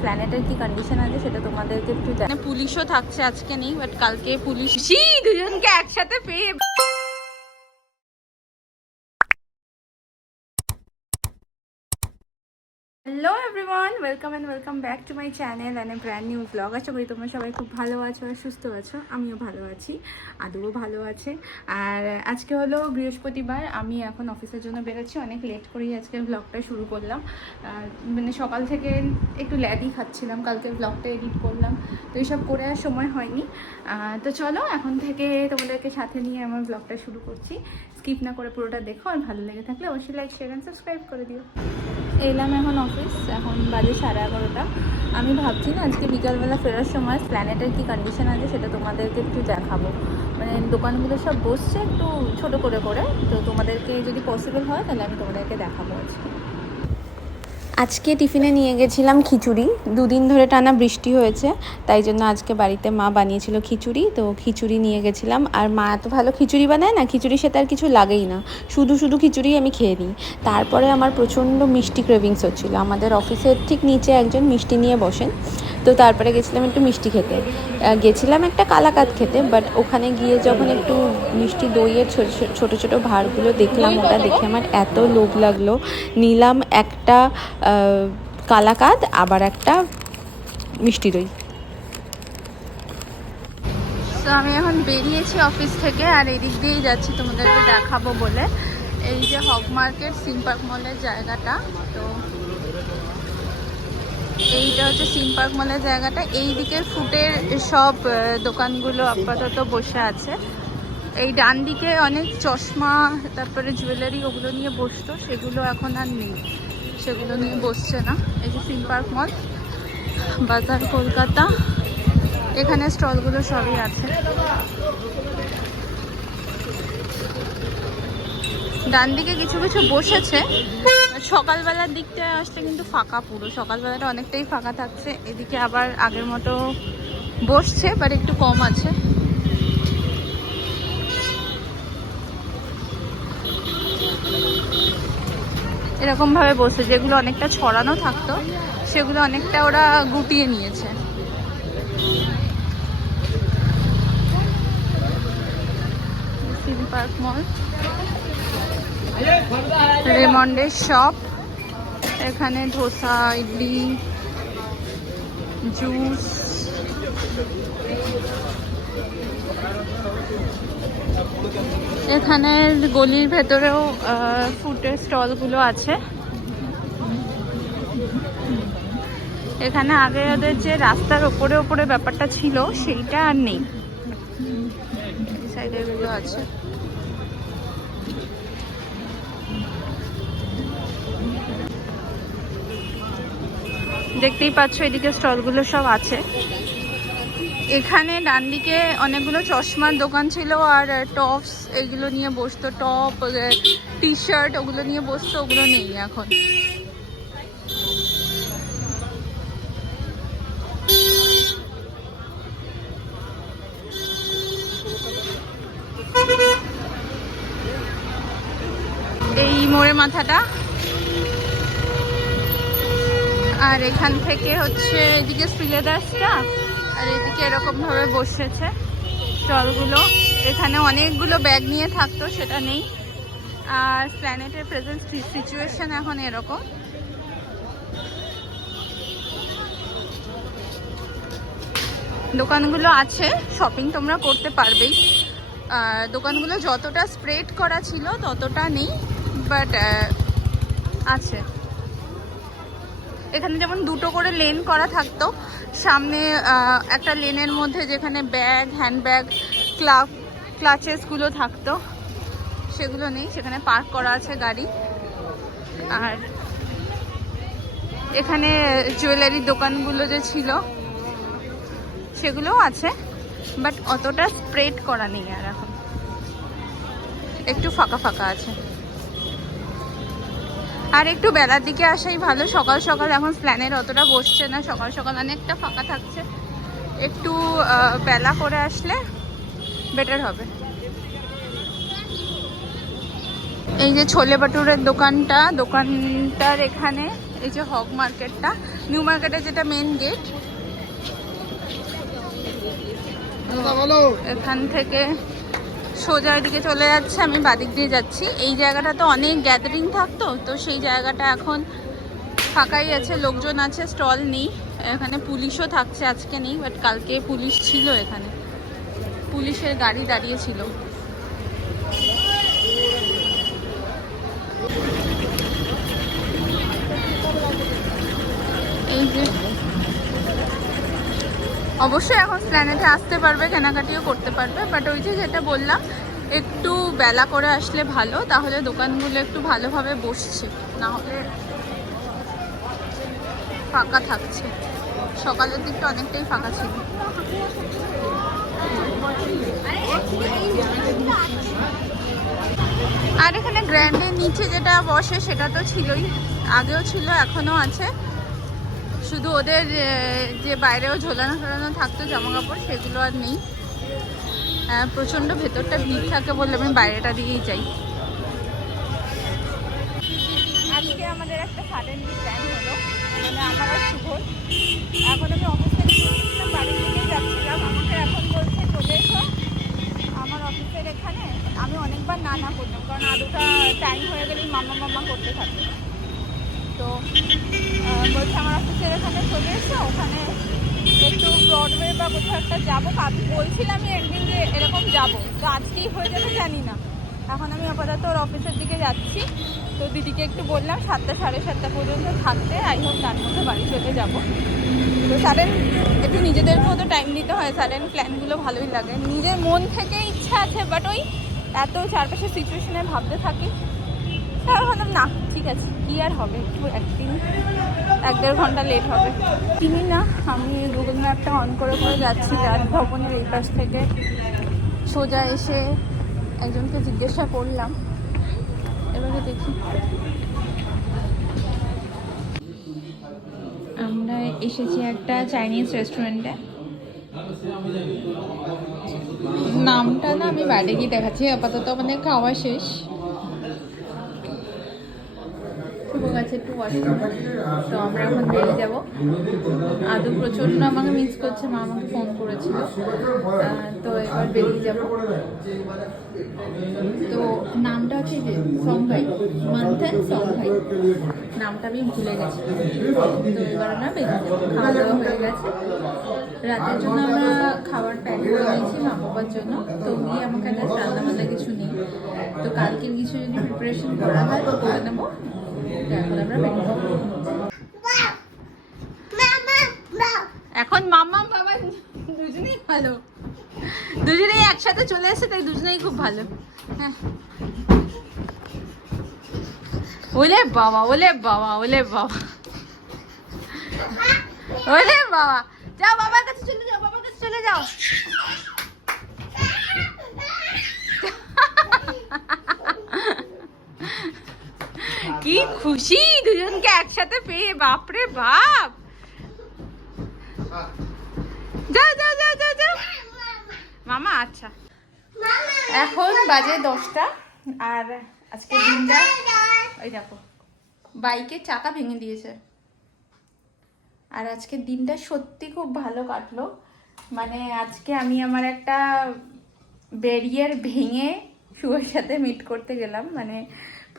প্ল্যানেটের কি কন্ডিশন আছে সেটা তোমাদেরকে একটু জানি পুলিশও থাকছে আজকে নেই বাট কালকে পুলিশ দুজনকে একসাথে পেয়ে hello everyone welcome and welcome back to my channel and brand new vlog আশা করি তোমরা সবাই খুব ভালো আছো আর সুস্থ আছো। আমিও ভালো আছি, আদুও ভালো আছে। আর আজকে হলো বৃহস্পতিবার, আমি এখন অফিসের জন্য বেরোচ্ছি, অনেক লেট করেই আজকে ব্লগটা শুরু করলাম। মানে সকাল থেকে একটু ল্যাডই খাচ্ছিলাম, কালকে ব্লগটা এডিট করলাম, তো এইসব করে আর সময় হয়নি। তো চলো এখন থেকে তোমাদেরকে সাথে নিয়ে আমার ব্লগটা শুরু করছি। স্কিপ না করে পুরোটা দেখো আর ভালো লেগে থাকলে অবশ্যই লাইক শেয়ার অ্যান্ড সাবস্ক্রাইব করে দিও। এলাম এখন অফিস এখন বাজে সাড়ে এগারোটা। আমি ভাবছি না আজকে বিকালবেলা ফেরার সময় প্ল্যানেটের কি কন্ডিশন আছে সেটা তোমাদেরকে একটু দেখাবো। মানে দোকানগুলো সব বসছে একটু ছোট করে করে, তো তোমাদেরকে যদি পসিবল হয় তাহলে আমি তোমাদেরকে দেখাবো আজকে। আজকে টিফিনে নিয়ে গেছিলাম খিচুড়ি। দুদিন ধরে টানা বৃষ্টি হয়েছে, তাই জন্য আজকে বাড়িতে মা বানিয়েছিল খিচুড়ি। তো খিচুড়ি নিয়ে গেছিলাম। আর মা এত ভালো খিচুড়ি বানায় না খিচুড়ির সাথে আর কিছু লাগেই না। শুধু শুধু খিচুড়ি আমি খেয়ে নিই। তারপরে আমার প্রচণ্ড মিষ্টি ক্রেভিংস হচ্ছিল। আমাদের অফিসের ঠিক নিচে একজন মিষ্টি নিয়ে বসেন। তো তারপরে গেছিলাম একটু মিষ্টি খেতে। গেছিলাম একটা কালাকাত খেতে বাট ওখানে গিয়ে যখন একটু মিষ্টি দইয়ের ছোটো ছোটো ভাঁড়গুলো দেখলাম ওটা দেখে আমার এত লোভ লাগল। নিলাম একটা আহ, কালাকাদ আবার একটা মিষ্টি দই। তো আমি এখন বেরিয়েছি অফিস থেকে আর এদিক দিয়েই যাচ্ছি তোমাদেরকে দেখাবো বলে। এই যে হক মার্কেট সিম পার্ক মলের জায়গাটা তো এইটা হচ্ছে সিম পার্ক মলের জায়গাটা। এই দিকের ফুটের সব দোকানগুলো আপাতত বসে আছে। এই ডান দিকে অনেক চশমা, তারপরে জুয়েলারি ওগুলো নিয়ে বসতো, সেগুলো এখন আর নেই। সেগুলো নিয়ে বসছে না। এই যে সিম পার্ক মল, বাজার কলকাতা, এখানে স্টলগুলো সবই আছে। ডান দিকে কিছু কিছু বসেছে। সকালবেলার দিকটায় আসলে কিন্তু ফাঁকা পুরো। সকালবেলাটা অনেকটাই ফাঁকা থাকছে। এদিকে আবার আগের মতো বসছে বাট একটু কম আছে। এরকম ভাবে বসে, যেগুলো অনেকটা ছড়ানো থাকতো, সেগুলো অনেকটা ওরা গুটিয়ে নিয়েছে। সিম পার্ক মল। রেমন্ডের শপ এখানে ধোসা, ইডলি জুস এখানে গলির ভেতরেও ফুডের স্টলগুলো আছে। এখানে আগে ওদের যে রাস্তার ওপরে ওপরে ব্যাপারটা ছিল, সেইটা আর নেই। এই সাইডে এগুলো আছে। দেখতেই পাচ্ছ, এদিকে স্টলগুলো সব আছে। এখানে ডান দিকে অনেকগুলো চশমার দোকান ছিল আর টপস এগুলো নিয়ে বসতো, টপ টি শার্ট ওগুলো নিয়ে বসতো, ওগুলো নেই এখন। এই মোড়ে মাথাটা। আর এখান থেকে হচ্ছে এদিকে স্পিলেদাসটা আর এদিকে এরকম ভাবে বসেছে। স্টলগুলো এখানে অনেকগুলো ব্যাগ নিয়ে থাকতো, সেটা নেই। আর প্ল্যানেটের প্রেজেন্ট সিচুয়েশন এখন এরকম। দোকানগুলো আছে শপিং তোমরা করতে পারবেই। আর দোকানগুলো যতটা স্প্রেড করা ছিল, ততটা নেই বাট আছে। এখানে যেমন দুটো করে লেন করা থাকতো। সামনে একটা লেনের মধ্যে যেখানে ব্যাগ, হ্যান্ডব্যাগ, ক্লাব ক্লাচেসগুলো থাকতো। সেগুলো নেই, সেখানে পার্ক করা আছে গাড়ি। আর এখানে জুয়েলারির দোকানগুলো যে ছিল, সেগুলোও আছে। বাট অতটা স্প্রেড করা নেই আর এখন। একটু ফাঁকা ফাঁকা আছে। আর একটু বেলার দিকে আসাই ভালো। সকাল সকাল এখন প্ল্যানের অতটা বসছে না। সকাল সকাল অনেকটা ফাঁকা থাকছে। একটু বেলা করে আসলে বেটার হবে। এই যে ছোলে বাটুরের দোকানটা দোকানটার এখানে এই যে হক মার্কেটটা। নিউ মার্কেটের যেটা মেন গেট এখান থেকে সোজার দিকে চলে যাচ্ছে, আমি বাদিক দিয়ে যাচ্ছি। এই জায়গাটা তো অনেক গ্যাদারিং থাকতো, তো সেই জায়গাটা এখন ফাঁকাই আছে, লোকজন আছে স্টল নেই। এখানে পুলিশও থাকছে, আজকে নেই বাট কালকে পুলিশ ছিল এখানে। পুলিশের গাড়ি দাঁড়িয়ে ছিল। এই যে অবশ্যই এখন প্ল্যানেটে আসতে পারবে, কেনাকাটিও করতে পারবে বাট ওই যে যেটা বললাম, একটু বেলা করে আসলে ভালো, তাহলে দোকানগুলো একটু ভালোভাবে বসছে, না হলে ফাঁকা থাকছে। সকালের দিকটা অনেকটাই ফাঁকা ছিল। আর এখানে গ্র্যান্ডের নিচে যেটা বসে, সেটা তো ছিলই, আগেও ছিল, এখনও আছে। শুধু ওদের যে বাইরেও ঝোলানো ঝোলানো থাকতো জামা কাপড় সেগুলো আর নেই। প্রচণ্ড ভেতরটা ভিড় থাকে বলে আমি বাইরেটা দিয়েই যাই। আজকে আমাদের একটা সাডেনলি হলো মানে আমার আর আমি অফিস থেকে যাচ্ছিলাম। আমাকে এখন চলে আমার অফিসের এখানে। আমি অনেকবার না না করলাম কারণ আলুটা টাইম হয়ে গেলেই মামা মামা করতে থাকে তো বলছে আমার অফিসের এখানে চলে এসো, ওখানে একটু ব্রডওয়ে বা কোথাও একটা যাব। আমি বলছিলাম একদিন যে এরকম যাব, তো আজকেই হয়ে যাবে জানি না। এখন আমি আপাতত ওর অফিসের দিকে যাচ্ছি। তো দিদিকে একটু বললাম, সাতটা, সাড়ে সাতটা পর্যন্ত থাকতে, আই হোক তার মধ্যে বাড়ি চলে যাব। তো সাডেন একটু নিজেদেরকেও তো টাইম দিতে হয় সাডেন প্ল্যানগুলো ভালোই লাগে। নিজের মন থেকে ইচ্ছা আছে বাট ওই এত চারপাশের সিচুয়েশনে ভাবতে থাকি। তারপর ভাবলাম না। ঠিক আছে, কি আর হবে? একটু একদিন, এক দেড় ঘণ্টা লেট হবে। চিনি না, আমি গুগল ম্যাপটা অন করে করে যাচ্ছি রাজভবনের এই পাশ থেকে। সোজা এসে একজনকে জিজ্ঞাসা করলাম। এবারে দেখি। আমরা এসেছি একটা চাইনিজ রেস্টুরেন্টে নামটা না আমি বাইরে গিয়ে দেখাচ্ছি, আপাতত আমাদের খাওয়া শেষ। শুভ গেছে একটু ওয়াশরুম তো আমরা এখন বেরিয়ে যাব। আদৌ প্রচণ্ড আমাকে মিস করছে, মা আমাকে ফোন করেছিল। তো এবার বেরিয়ে যাব। তো নামটা হচ্ছে যে সংঘাই মান্থান সংঘাই নামটা আমি ভুলে গেছি। তো এবার আমরা বেরিয়ে যাব। খাওয়া দাওয়া হয়ে গেছে। রাতের জন্য আমরা খাবার প্যাক করে নিয়েছি মা বাবার জন্য। তো গিয়ে আমাকে একটা রান্না বান্না কিছু নেই তো কালকের কিছু যদি প্রিপারেশন করা হয় তো করে নেব এখন মাম্মা বাবা দুজনেই ভালো। দুজনেই একসাথে চলে এসে তাই দুজনেই খুব ভালো। হ্যাঁ। ওলে বাবা ওলে বাবা ওলে বাবা। ওলে বাবা। যাও বাবার কাছে চলে যাও, বাবার কাছে চলে যাও। কি খুশি? দুজনকে একসাথে পেয়ে, বাপরে বাপ! যাও যাও যাও যাও যাও। মামা আচ্ছা। এখন বাজে দশটা, আর আজকে দিনটা ওই দেখো বাইকের চাকা ভেঙে দিয়েছে। আর আজকে দিনটা সত্যি খুব ভালো কাটলো। মানে আজকে আমি আমার একটা ব্যারিয়ার ভেঙে শুয়ের সাথে মিট করতে গেলাম। মানে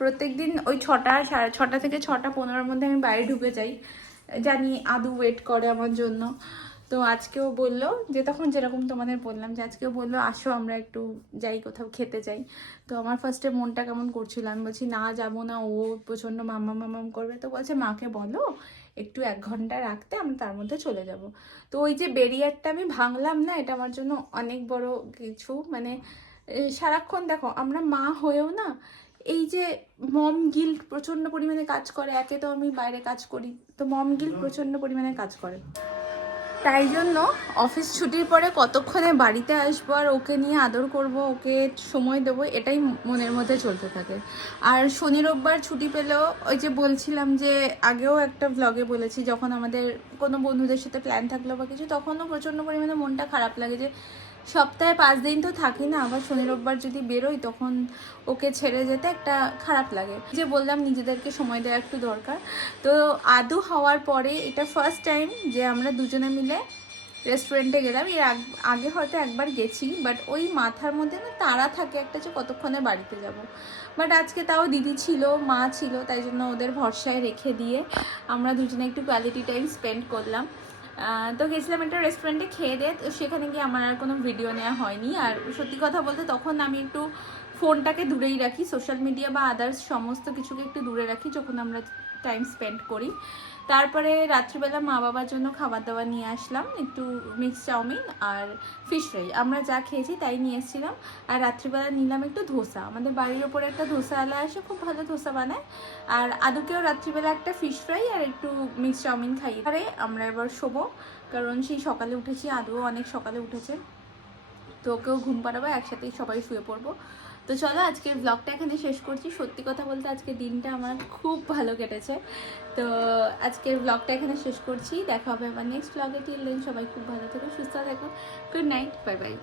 প্রত্যেক দিন ওই ছটা, সাড়ে ছটা থেকে ছটা পনেরোর মধ্যে আমি বাইরে ঢুকে যাই। জানি আদু ওয়েট করে আমার জন্য। তো আজকেও বলল যে, তখন যেরকম তোমাদের বললাম যে, আজকেও বলল, আসো আমরা একটু যাই কোথাও খেতে যাই। তো আমার ফার্স্টে মনটা কেমন করছিল? আমি বলছি, না, যাব না। ও প্রচণ্ড মাম্মা মামাম করবে। তো বলছে, মাকে বলো, একটু এক ঘণ্টা রাখতে আমি তার মধ্যে চলে যাব। তো ওই যে ব্যারিয়ারটা আমি ভাঙলাম না, এটা আমার জন্য অনেক বড় কিছু। মানে সারাক্ষণ দেখো, আমরা মা হয়েও না এই যে মম গিল্ট প্রচণ্ড পরিমাণে কাজ করে, একে তো আমি বাইরে কাজ করি। তো মম গিল্ট প্রচণ্ড পরিমাণে কাজ করে। তাই জন্য অফিস ছুটির পরে কতক্ষণে বাড়িতে আসব আর ওকে নিয়ে আদর করব, ওকে সময় দেবো, এটাই মনের মধ্যে চলতে থাকে। আর শনি রোববার ছুটি পেলেও ওই যে বলছিলাম যে, আগেও একটা ভ্লগে বলেছি, যখন আমাদের কোনো বন্ধুদের সাথে প্ল্যান থাকল বা কিছু, তখনও প্রচণ্ড পরিমাণে মনটা খারাপ লাগে যে সপ্তাহে পাঁচ দিন তো থাকি না, আবার শনি রোববার যদি বেরোই তখন ওকে ছেড়ে যেতে একটা খারাপ লাগে। যে বললাম নিজেদেরকে সময় দেওয়া একটু দরকার। তো আদু হওয়ার পরে এটা ফার্স্ট টাইম যে আমরা দুজনে মিলে রেস্টুরেন্টে গেলাম। এর আগে হয়তো একবার গেছি বাট ওই মাথার মধ্যে না তারা থাকে একটা যে কতক্ষণে বাড়িতে যাব। বাট আজকে তাও দিদি ছিল, মা ছিল, তাই জন্য ওদের ভরসায় রেখে দিয়ে আমরা দুজনে একটু কোয়ালিটি টাইম স্পেন্ড করলাম। তো গেছিলাম একটা রেস্টুরেন্টে খেয়ে দিয়ে, তো সেখানে গিয়ে আমার আর কোনো ভিডিও নেওয়া হয়নি। আর সত্যি কথা বলতে তখন আমি একটু ফোনটাকে দূরেই রাখি সোশ্যাল মিডিয়া বা আদার্স সমস্ত কিছুকে একটু দূরে রাখি যখন আমরা টাইম স্পেন্ড করি। তারপরে রাত্রিবেলা মা বাবার জন্য খাবার দাবার নিয়ে আসলাম, একটু মিক্স চাউমিন আর ফিশ ফ্রাই আমরা যা খেয়েছি তাই নিয়ে এসেছিলাম। আর রাত্রিবেলা নিলাম একটু ধোসা। আমাদের বাড়ির ওপরে একটা ধোসা ধোসাওয়ালা আসে, খুব ভালো ধোসা বানায়। আর আদুকেও রাত্রিবেলা একটা ফিশ ফ্রাই আর একটু মিক্স চাউমিন খাই। আরে আমরা এবার শোবো, কারণ সেই সকালে উঠেছি, আদুও অনেক সকালে উঠেছে। তো ওকেও ঘুম পাড়াবো, একসাথেই সবাই শুয়ে পড়ব। তো চলো আজকের ব্লগটা এখানে শেষ করছি। সত্যি কথা বলতে আজকে দিনটা আমার খুব ভালো কেটেছে। তো আজকের ব্লগটা এখানে শেষ করছি। দেখা হবে আমার নেক্সট ব্লগে টিল দেন সবাই খুব ভালো থেকো, সুস্থ থাকো। Good night bye bye